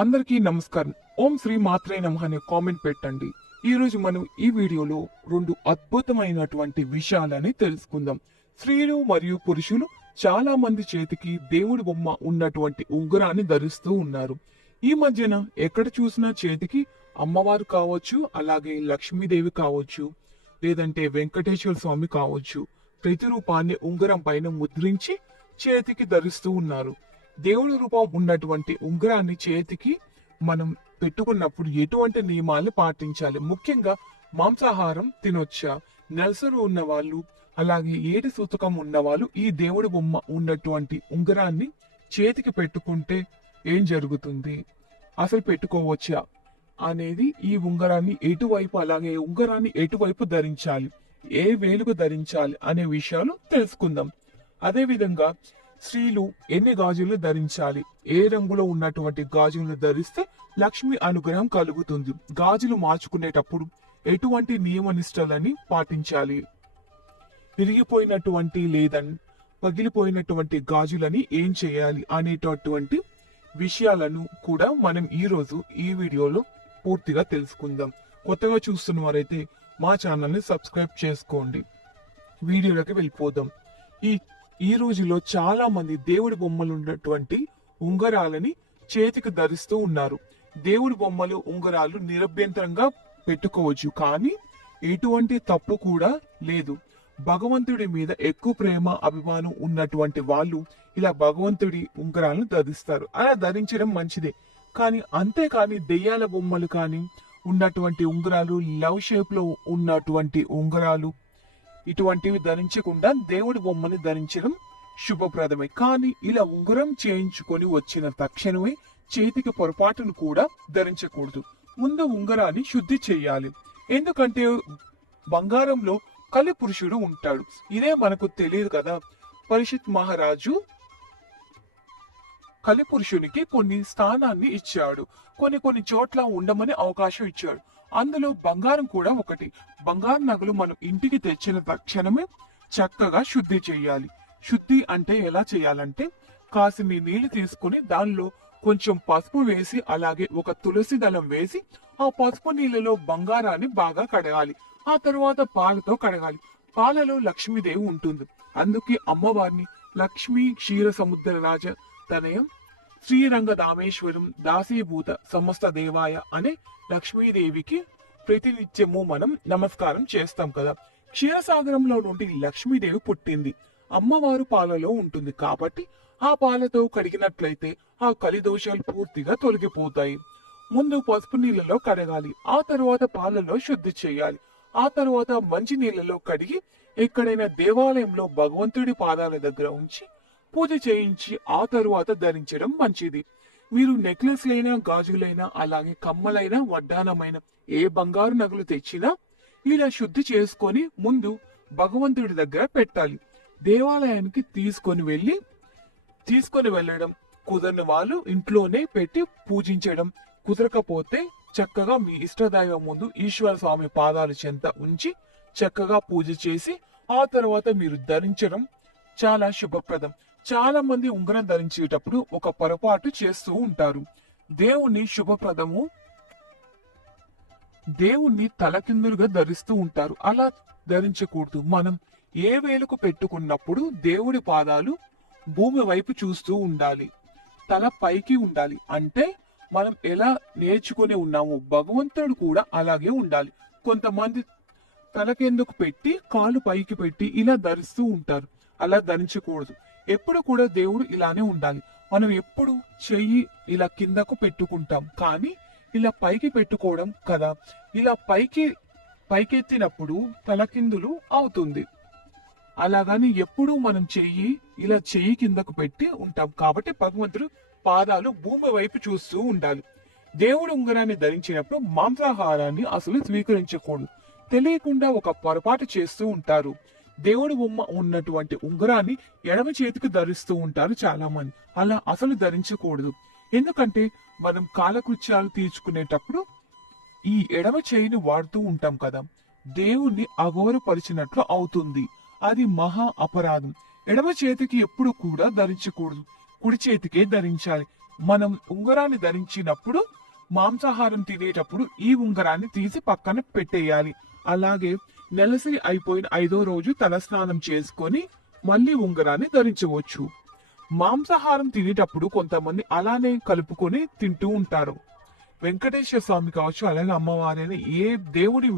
అందరికీ నమస్కారం. ఓం శ్రీ మాత్రే నమః అనే కామెంట్ పెట్టండి. ఈ రోజు మనం ఈ వీడియోలో రెండు అద్భుతమైనటువంటి విషయాలని తెలుసుకుందాం. స్త్రీలు మరియు పురుషులు చాలా మంది చేతికి దేవుడి బొమ్మ ఉన్నటువంటి ఉంగరాన్ని ధరిస్తూ ఉన్నారు. ఈ మధ్యన ఎక్కడ చూసినా చేతికి అమ్మవారు కావచ్చు అలాగే లక్ష్మీదేవి కావచ్చు లేదంటే వెంకటేశ్వర స్వామి కావచ్చు ప్రతిరూపాన్ని ఉంగరం పైన ముద్రించి చేతికి ధరిస్తూ ఉన్నారు. దేవుని రూపం ఉన్నటువంటి ఉంగరాన్ని చేతికి మనం పెట్టుకున్నప్పుడు ఎటువంటి నియమాలు పాటించాలి? ముఖ్యంగా మాంసాహారం తినొచ్చా? నెలసరు ఉన్న వాళ్ళు అలాగే ఏటి సూతకం ఉన్న వాళ్ళు ఈ దేవుడి బొమ్మ ఉన్నటువంటి ఉంగరాన్ని చేతికి పెట్టుకుంటే ఏం జరుగుతుంది? అసలు పెట్టుకోవచ్చా? అనేది ఈ ఉంగరాన్ని ఎటువైపు అలాగే ఉంగరాన్ని ఎటువైపు ధరించాలి? ఏ వేలుకు ధరించాలి? అనే విషయాలు తెలుసుకుందాం. అదే విధంగా స్త్రీలు ఎన్ని గాజులు ధరించాలి? ఏ రంగులో ఉన్నటువంటి గాజులు ధరిస్తే లక్ష్మి అనుగ్రహం కలుగుతుంది. గాజులు మార్చుకునేటప్పుడు ఎటువంటి నియమ నిష్టలని పాటించాలి? విరిగిపోయినటువంటి లేదని పగిలిపోయినటువంటి గాజులని ఏం చేయాలి అనేటటువంటి విషయాలను కూడా మనం ఈరోజు ఈ వీడియోలో పూర్తిగా తెలుసుకుందాం. కొత్తగా చూస్తున్న వారైతే మా ఛానల్ని సబ్స్క్రైబ్ చేసుకోండి. వీడియోలోకి వెళ్ళిపోదాం. ఈ ఈ రోజులో చాలా మంది దేవుడి బొమ్మలు ఉన్నటువంటి ఉంగరాలని చేతికి ధరిస్తూ ఉన్నారు. దేవుడి బొమ్మలు ఉంగరాలు నిరభ్యంతరంగా పెట్టుకోవచ్చు కానీ ఎటువంటి తప్పు కూడా లేదు. భగవంతుడి మీద ఎక్కువ ప్రేమ అభిమానం ఉన్నటువంటి వాళ్ళు ఇలా భగవంతుడి ఉంగరాలను ధరిస్తారు. అలా ధరించడం మంచిదే. కానీ అంతేకాని దెయ్యాల బొమ్మలు కానీ ఉన్నటువంటి ఉంగరాలు లవ్ షేప్లో ఉన్నటువంటి ఉంగరాలు ఇటువంటివి ధరించకుండా దేవుడి బొమ్మని ధరించడం శుభప్రదమే. కానీ ఇలా ఉంగరం చేయించుకొని వచ్చిన తక్షణమే చేతికి పొరపాటును కూడా ధరించకూడదు. ముందు ఉంగరాన్ని శుద్ధి చేయాలి. ఎందుకంటే బంగారంలో కలి పురుషుడు ఉంటాడు. ఇదే మనకు తెలియదు కదా. పరిషత్ మహారాజు కలి పురుషునికి కొన్ని స్థానాన్ని ఇచ్చాడు. కొన్ని కొన్ని చోట్ల ఉండమని అవకాశం ఇచ్చాడు. అందులో బంగారం కూడా ఒకటి. బంగారు నగలు మనం ఇంటికి తెచ్చిన తక్షణమే చక్కగా శుద్ధి చేయాలి. శుద్ధి అంటే ఎలా చేయాలంటే కాసిని నీళ్ళు తీసుకుని దానిలో కొంచెం పసుపు వేసి అలాగే ఒక తులసి దళం వేసి ఆ పసుపు నీళ్ళలో బంగారాన్ని బాగా కడగాలి. ఆ తరువాత పాలతో కడగాలి. పాలలో లక్ష్మీదేవి ఉంటుంది. అందుకే అమ్మవారిని లక్ష్మీ క్షీర సముద్ర రాజ తనయం శ్రీరంగ దామేశ్వరం దాసీభూత సమస్త దేవాయ అనే లక్ష్మీదేవికి ప్రతినిత్యము మనం నమస్కారం చేస్తాం కదా. క్షీరసాగరంలో నుండి లక్ష్మీదేవి పుట్టింది. అమ్మవారు పాలలో ఉంటుంది కాబట్టి ఆ పాలతో కడిగినట్లయితే ఆ కలిదోషాలు పూర్తిగా తొలగిపోతాయి. ముందు పసుపు నీళ్ళలో కడగాలి. ఆ తర్వాత పాలలో శుద్ధి చేయాలి. ఆ తర్వాత మంచి నీళ్ళలో కడిగి ఎక్కడైనా దేవాలయంలో భగవంతుడి పాదాల దగ్గర ఉంచి పూజ చేయించి ఆ తరువాత ధరించడం మంచిది. మీరు నెక్లెస్లైనా గాజులైనా అలాగే కమ్మలైన వడ్డానమైన ఏ బంగారు నగలు తెచ్చినా ఇలా శుద్ధి చేసుకొని ముందు భగవంతుడి దగ్గర పెట్టాలి. దేవాలయానికి తీసుకొని వెళ్ళి తీసుకొని వెళ్ళడం కుదరని వాళ్ళు ఇంట్లోనే పెట్టి పూజించడం కుదరకపోతే చక్కగా మీ ఇష్టదైవం ముందు ఈశ్వర స్వామి పాదాల చెంత ఉంచి చక్కగా పూజ చేసి ఆ తర్వాత మీరు ధరించడం చాలా శుభప్రదం. చాలా మంది ఉంగరం ధరించేటప్పుడు ఒక పొరపాటు చేస్తూ ఉంటారు. దేవుణ్ణి శుభప్రదము. దేవుణ్ణి తలకిందులుగా ధరిస్తూ ఉంటారు. అలా ధరించకూడదు. మనం ఏ వేలుకు పెట్టుకున్నప్పుడు దేవుడి పాదాలు భూమి వైపు చూస్తూ ఉండాలి. తల పైకి ఉండాలి. అంటే మనం ఎలా నేర్చుకుని ఉన్నాము భగవంతుడు కూడా అలాగే ఉండాలి. కొంతమంది తలకెందుకు పెట్టి కాలు పైకి పెట్టి ఇలా ధరిస్తూ ఉంటారు. అలా ధరించకూడదు. ఎప్పుడు కూడా దేవుడు ఇలానే ఉండాలి. మనం ఎప్పుడు చెయ్యి ఇలా కిందకు పెట్టుకుంటాం. కానీ ఇలా పైకి పెట్టుకోవడం కదా. ఇలా పైకి పైకెత్తినప్పుడు తలకిందులు అవుతుంది. అలాగని ఎప్పుడు మనం చెయ్యి ఇలా చెయ్యి కిందకు పెట్టి ఉంటాం. కాబట్టి భగవంతుడు పాదాలు భూమి వైపు చూస్తూ ఉండాలి. దేవుడు ఉంగరాన్ని ధరించినప్పుడు మాంసాహారాన్ని అసలు స్వీకరించకూడదు. తెలియకుండా ఒక పొరపాటు చేస్తూ ఉంటారు. దేవుడి బొమ్మ ఉన్నటువంటి ఉంగరాన్ని ఎడమ చేతికి ధరిస్తూ ఉంటారు చాలా మంది అలా అసలు ధరించకూడదు. ఎందుకంటే మనం కాలకృత్యాలు తీర్చుకునేటప్పుడు ఈ ఎడమ చేయిని వాడుతూ ఉంటాం కదా. దేవుణ్ణి అగౌరవపరిచినట్లు అవుతుంది. అది మహా అపరాధం. ఎడమ చేతికి ఎప్పుడు కూడా ధరించకూడదు. కుడి చేతికే ధరించాలి. మనం ఉంగరాన్ని ధరించినప్పుడు మాంసాహారం తినేటప్పుడు ఈ ఉంగరాన్ని తీసి పక్కన పెట్టేయాలి. అలాగే నెలసరి అయిపోయిన ఐదో రోజు తలస్నానం చేసుకొని మళ్ళీ ఉంగరాన్ని ధరించవచ్చు. మాంసాహారం తినేటప్పుడు కొంతమంది అలానే కలుపుకొని తింటూ ఉంటారు. వెంకటేశ్వర స్వామి కావచ్చు అలాగే అమ్మవారైన ఏ దేవుడి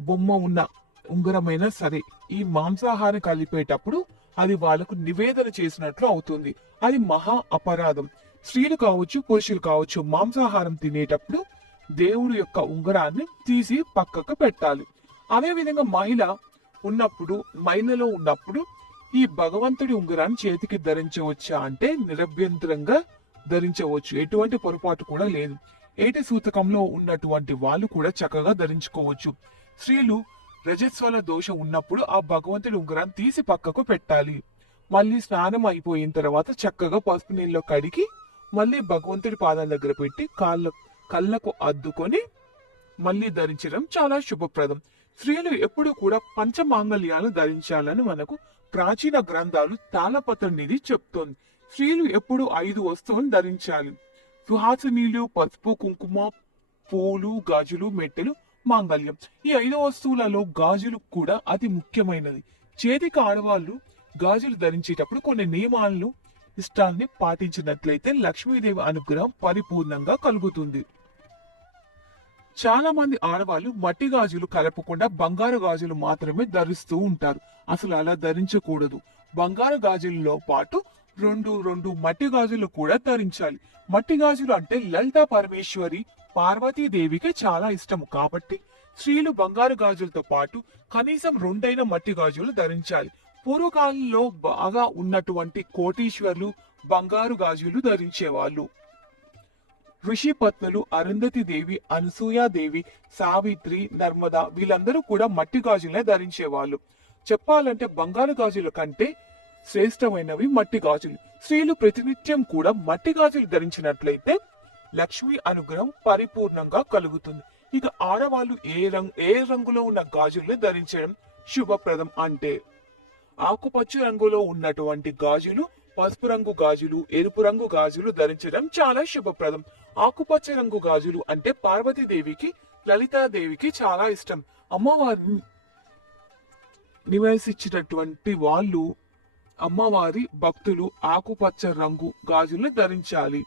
బొమ్మ ఉన్న ఉంగరమైనా సరే ఈ మాంసాహారం కలిపేటప్పుడు అది వాళ్ళకు నివేదన చేసినట్లు అవుతుంది. అది మహా అపరాధం. స్త్రీలు కావచ్చు పురుషులు కావచ్చు మాంసాహారం తినేటప్పుడు దేవుడి యొక్క ఉంగరాన్ని తీసి పక్కకు పెట్టాలి. అదేవిధంగా మహిళ ఉన్నప్పుడు మహిళలో ఉన్నప్పుడు ఈ భగవంతుడి ఉంగరాన్ని చేతికి ధరించవచ్చా అంటే నిరభ్యంతరంగా ధరించవచ్చు. ఎటువంటి పొరపాటు కూడా లేదు. ఏటి సూతకంలో ఉన్నటువంటి వాళ్ళు కూడా చక్కగా ధరించుకోవచ్చు. స్త్రీలు రజస్వల దోషం ఉన్నప్పుడు ఆ భగవంతుడి ఉంగరాన్ని తీసి పక్కకు పెట్టాలి. మళ్ళీ స్నానం అయిపోయిన తర్వాత చక్కగా పసుపు నీళ్ళలో కడిగి మళ్ళీ భగవంతుడి పాదాల దగ్గర పెట్టి కాళ్ళ కళ్ళకు అద్దుకొని మళ్ళీ ధరించడం చాలా శుభప్రదం. స్త్రీలు ఎప్పుడు కూడా పంచమాంగళ్యాలు ధరించాలని మనకు ప్రాచీన గ్రంథాలు తాళపత్రనిది చెప్తోంది. స్త్రీలు ఎప్పుడు ఐదు వస్తువులు ధరించాలి. సుహాసినీలు పసుపు కుంకుమ పూలు గాజులు మెట్టెలు మాంగళ్యం. ఈ ఐదు వస్తువులలో గాజులు కూడా అతి ముఖ్యమైనది. చేతికి ఆడవాళ్ళు గాజులు ధరించేటప్పుడు కొన్ని నియమాలను ఇష్టాల్ని పాటించినట్లయితే లక్ష్మీదేవి అనుగ్రహం పరిపూర్ణంగా కలుగుతుంది. చాలా మంది ఆడవాళ్ళు మట్టి గాజులు కలపకుండా బంగారు గాజులు మాత్రమే ధరిస్తూ ఉంటారు. అసలు అలా ధరించకూడదు. బంగారు గాజులతో పాటు రెండు రెండు మట్టి గాజులు కూడా ధరించాలి. మట్టి గాజులు అంటే లలితా పరమేశ్వరి పార్వతీదేవికి చాలా ఇష్టం కాబట్టి స్త్రీలు బంగారు గాజులతో పాటు కనీసం రెండైన మట్టి గాజులు ధరించాలి. పూర్వకాలంలో బాగా ఉన్నటువంటి కోటీశ్వర్లు బంగారు గాజులు ధరించేవాళ్ళు. ఋషి పత్నులు అరుంధతి దేవి అనసూయాదేవి సావిత్రి నర్మద వీళ్ళందరూ కూడా మట్టి గాజులనే ధరించేవాళ్ళు. చెప్పాలంటే బంగారు గాజుల కంటే శ్రేష్టమైనవి మట్టి గాజులు. స్త్రీలు ప్రతినిత్యం కూడా మట్టి గాజులు ధరించినట్లయితే లక్ష్మి అనుగ్రహం పరిపూర్ణంగా కలుగుతుంది. ఇక ఆడవాళ్ళు ఏ రంగు ఏ రంగులో ఉన్న గాజుల్ని ధరించడం శుభప్రదం అంటే ఆకుపచ్చ రంగులో ఉన్నటువంటి గాజులు పసుపు రంగు గాజులు ఎరుపు రంగు గాజులు ధరించడం చాలా శుభప్రదం. ఆకుపచ్చ రంగు గాజులు అంటే పార్వతీదేవికి లలితాదేవికి చాలా ఇష్టం. అమ్మవారిని నివసించినటువంటి వాళ్ళు అమ్మవారి భక్తులు ఆకుపచ్చ రంగు గాజులను ధరించాలి.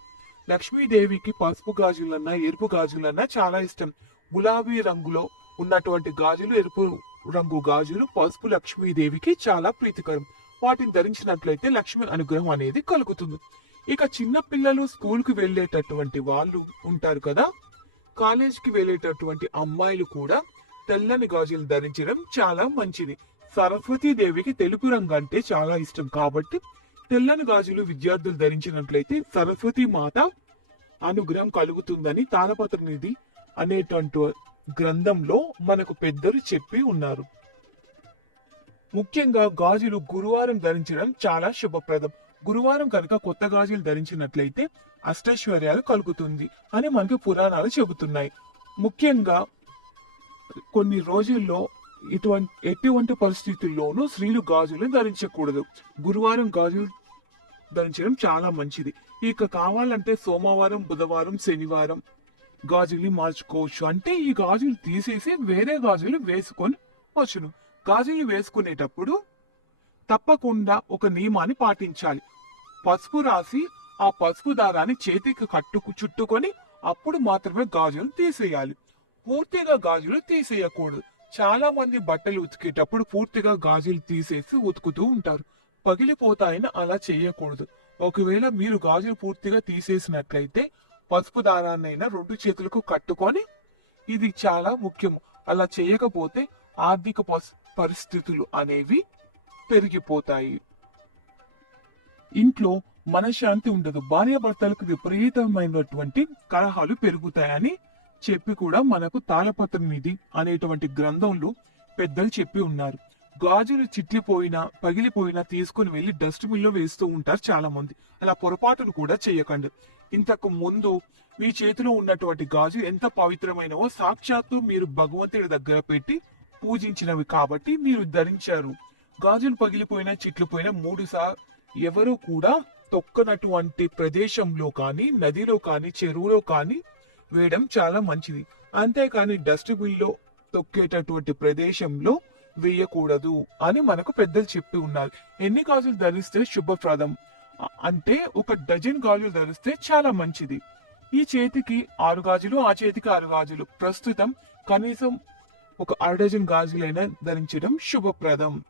లక్ష్మీదేవికి పసుపు గాజులన్నా ఎరుపు గాజులన్నా చాలా ఇష్టం. గులాబీ రంగులో ఉన్నటువంటి గాజులు ఎరుపు రంగు గాజులు పసుపు లక్ష్మీదేవికి చాలా ప్రీతికరం. వాటిని ధరించినట్లయితే లక్ష్మి అనుగ్రహం అనేది కలుగుతుంది. ఇక చిన్న పిల్లలు స్కూల్కి వెళ్ళేటటువంటి వాళ్ళు ఉంటారు కదా కాలేజ్కి వెళ్ళేటటువంటి అమ్మాయిలు కూడా తెల్లని గాజులు ధరించడం చాలా మంచిది. సరస్వతీ దేవికి తెలుపు రంగు అంటే చాలా ఇష్టం కాబట్టి తెల్లని గాజులు విద్యార్థులు ధరించినట్లయితే సరస్వతి మాత అనుగ్రహం కలుగుతుందని తాళపత్రనిధి అనేటువంటి గ్రంథంలో మనకు పెద్దలు చెప్పి ఉన్నారు. ముఖ్యంగా గాజులు గురువారం ధరించడం చాలా శుభప్రదం. గురువారం కనుక కొత్త గాజులు ధరించినట్లయితే అష్టైశ్వర్యాలు కలుగుతుంది అని మనకి పురాణాలు చెబుతున్నాయి. ముఖ్యంగా కొన్ని రోజుల్లో ఇటువంటి ఎటువంటి పరిస్థితుల్లోనూ స్త్రీలు గాజులను ధరించకూడదు. గురువారం గాజులు ధరించడం చాలా మంచిది. ఇక కావాలంటే సోమవారం బుధవారం శనివారం గాజుల్ని మార్చుకోవచ్చు. అంటే ఈ గాజులు తీసేసి వేరే గాజులు వేసుకొని వచ్చును. గాజులు వేసుకునేటప్పుడు తప్పకుండా ఒక నియమాన్ని పాటించాలి. పసుపు రాసి ఆ పసుపు దారాన్ని చేతికి కట్టుకు చుట్టుకొని అప్పుడు మాత్రమే గాజులు తీసేయాలి. పూర్తిగా గాజులు తీసేయకూడదు. చాలా మంది బట్టలు ఉతికేటప్పుడు పూర్తిగా గాజులు తీసేసి ఉతుకుతూ ఉంటారు. పగిలిపోతాయని అలా చేయకూడదు. ఒకవేళ మీరు గాజులు పూర్తిగా తీసేసినట్లయితే పసుపు దారాన్నైనా రెండు చేతులకు కట్టుకొని ఇది చాలా ముఖ్యం. అలా చేయకపోతే ఆర్థిక పస్- పరిస్థితులు అనేవి పెరిగిపోతాయి. ఇంట్లో మనశ్శాంతి ఉండదు. భార్యాభర్తలకు విపరీతమైనటువంటి కలహాలు పెరుగుతాయని చెప్పి కూడా మనకు తాళపత్రనిధి అనేటువంటి గ్రంథంలో పెద్దలు చెప్పి ఉన్నారు. గాజులు చిట్లిపోయినా పగిలిపోయినా తీసుకుని వెళ్ళి డస్ట్బిన్లో వేస్తూ ఉంటారు చాలా మంది అలా పొరపాటును కూడా చేయకండి. ఇంతకు ముందు మీ చేతిలో ఉన్నటువంటి గాజు ఎంత పవిత్రమైనవో సాక్షాత్తు మీరు భగవంతుడి దగ్గర పెట్టి పూజించినవి కాబట్టి మీరు ధరించారు. గాజులు చెట్లు పోయిన మూడు సా ఎవరు కూడా తొక్కనటువంటి ప్రదేశంలో కానీ నదిలో కానీ చెరువులో కానీ వేయడం చాలా మంచిది. అంతేకాని డస్ట్బిన్లో తొక్కేటటువంటి ప్రదేశంలో వేయకూడదు అని మనకు పెద్దలు చెప్పి ఉన్నారు. ఎన్ని గాజులు ధరిస్తే శుభప్రదం? అంటే ఒక డజన్ గాజులు ధరిస్తే చాలా మంచిది. ఈ చేతికి ఆరు గాజులు ఆ చేతికి ఆరు గాజులు. ప్రస్తుతం కనీసం ఒక అరడజన్ గాజులైన ధరించడం శుభప్రదం.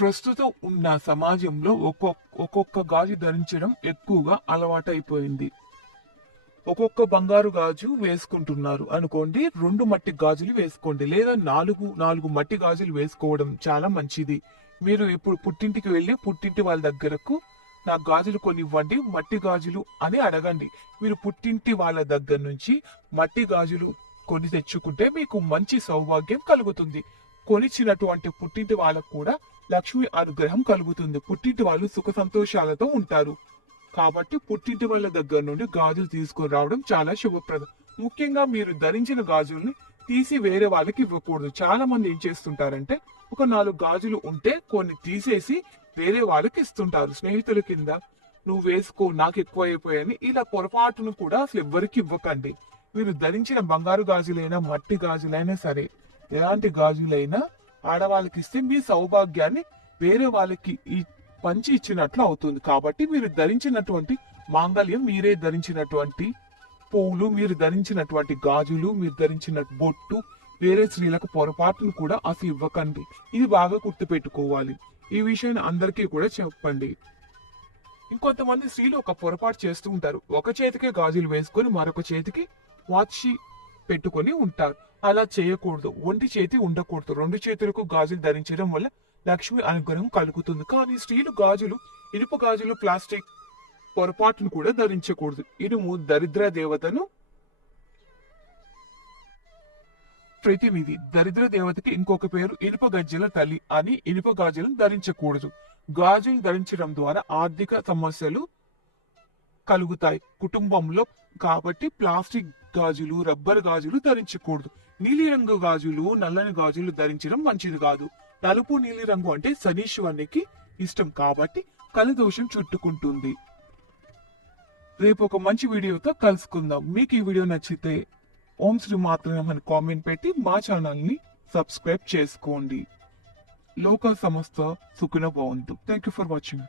ప్రస్తుతం ఉన్న సమాజంలో ఒక్కొక్క ఒక్కొక్క గాజు ధరించడం ఎక్కువగా అలవాటైపోయింది. ఒక్కొక్క బంగారు గాజు వేసుకుంటున్నారు. అనుకోండి రెండు మట్టి గాజులు వేసుకోండి లేదా నాలుగు నాలుగు మట్టి గాజులు వేసుకోవడం చాలా మంచిది. మీరు ఇప్పుడు పుట్టింటికి వెళ్ళి పుట్టింటి వాళ్ళ దగ్గరకు నా గాజులు కొన్ని ఇవ్వండి మట్టి గాజులు అని అడగండి. మీరు పుట్టింటి వాళ్ళ దగ్గర నుంచి మట్టి గాజులు కొని తెచ్చుకుంటే మీకు మంచి సౌభాగ్యం కలుగుతుంది. కొనిచ్చినటువంటి పుట్టింటి వాళ్ళకు కూడా లక్ష్మి అనుగ్రహం కలుగుతుంది. పుట్టింటి వాళ్ళు సుఖ సంతోషాలతో ఉంటారు. కాబట్టి పుట్టింటి వాళ్ళ దగ్గర నుండి గాజులు తీసుకొని రావడం చాలా శుభప్రదం. ముఖ్యంగా మీరు ధరించిన గాజుల్ని తీసి వేరే వాళ్ళకి ఇవ్వకూడదు. చాలా మంది ఏం చేస్తుంటారంటే ఒక నాలుగు గాజులు ఉంటే కొన్ని తీసేసి వేరే వాళ్ళకి ఇస్తుంటారు స్నేహితుల కింద. నువ్వు వేసుకో నాకు ఎక్కువ అయిపోయాయని ఇలా పొరపాటును కూడా అసలు ఎవ్వరికి ఇవ్వకండి. మీరు ధరించిన బంగారు గాజులైనా మట్టి గాజులైనా సరే ఎలాంటి గాజులైనా ఆడవాళ్ళకి ఇస్తే మీ సౌభాగ్యాన్ని వేరే వాళ్ళకి ఈ పంచి ఇచ్చినట్లు అవుతుంది. కాబట్టి మీరు ధరించినటువంటి మాంగళ్యం మీరే ధరించినటువంటి పువ్వులు మీరు ధరించినటువంటి గాజులు మీరు ధరించిన బొట్టు వేరే స్త్రీలకు పొరపాటును కూడా అసలు ఇవ్వకండి. ఇది బాగా గుర్తుపెట్టుకోవాలి. ఈ విషయాన్ని అందరికీ కూడా చెప్పండి. ఇంకొంతమంది స్త్రీలు ఒక పొరపాటు చేస్తూ ఉంటారు. ఒక చేతికే గాజులు వేసుకొని మరొక చేతికి వాచి పెట్టుకొని ఉంటారు. అలా చేయకూడదు. ఒంటి చేతి ఉండకూడదు. రెండు చేతులకు గాజులు ధరించడం వల్ల లక్ష్మి అనుగ్రహం కలుగుతుంది. కానీ స్త్రీలు గాజులు ఇనుప గాజులు ప్లాస్టిక్ పొరపాటును కూడా ధరించకూడదు. ఇనుము దరిద్ర దేవతను ప్రతినిధి దరిద్ర దేవతకి ఇంకొక పేరు ఇనుప గజ్జల తల్లి అని ఇనుప గాజులను ధరించకూడదు. గాజులు ధరించడం ద్వారా ఆర్థిక సమస్యలు కలుగుతాయి. కుటుంబంలో కాబట్టి ప్లాస్టిక్ గాజులు రబ్బర్ గాజులు ధరించకూడదు. నీలిరంగు గాజులు నల్లని గాజులు ధరించడం మంచిది కాదు. నలుపు నీలిరంగు అంటే శనీశ్వరునికి ఇష్టం కాబట్టి కలదోషం చుట్టుకుంటుంది. రేపు ఒక మంచి వీడియోతో కలుసుకుందాం. మీకు ఈ వీడియో నచ్చితే ఓం శ్రీ మాత్రమే అని కామెంట్ పెట్టి మా ఛానల్ని సబ్స్క్రైబ్ చేసుకోండి. లోక సమస్త సుఖున బాగుంటుంది థ్యాంక్ యూ ఫర్ వాచింగ్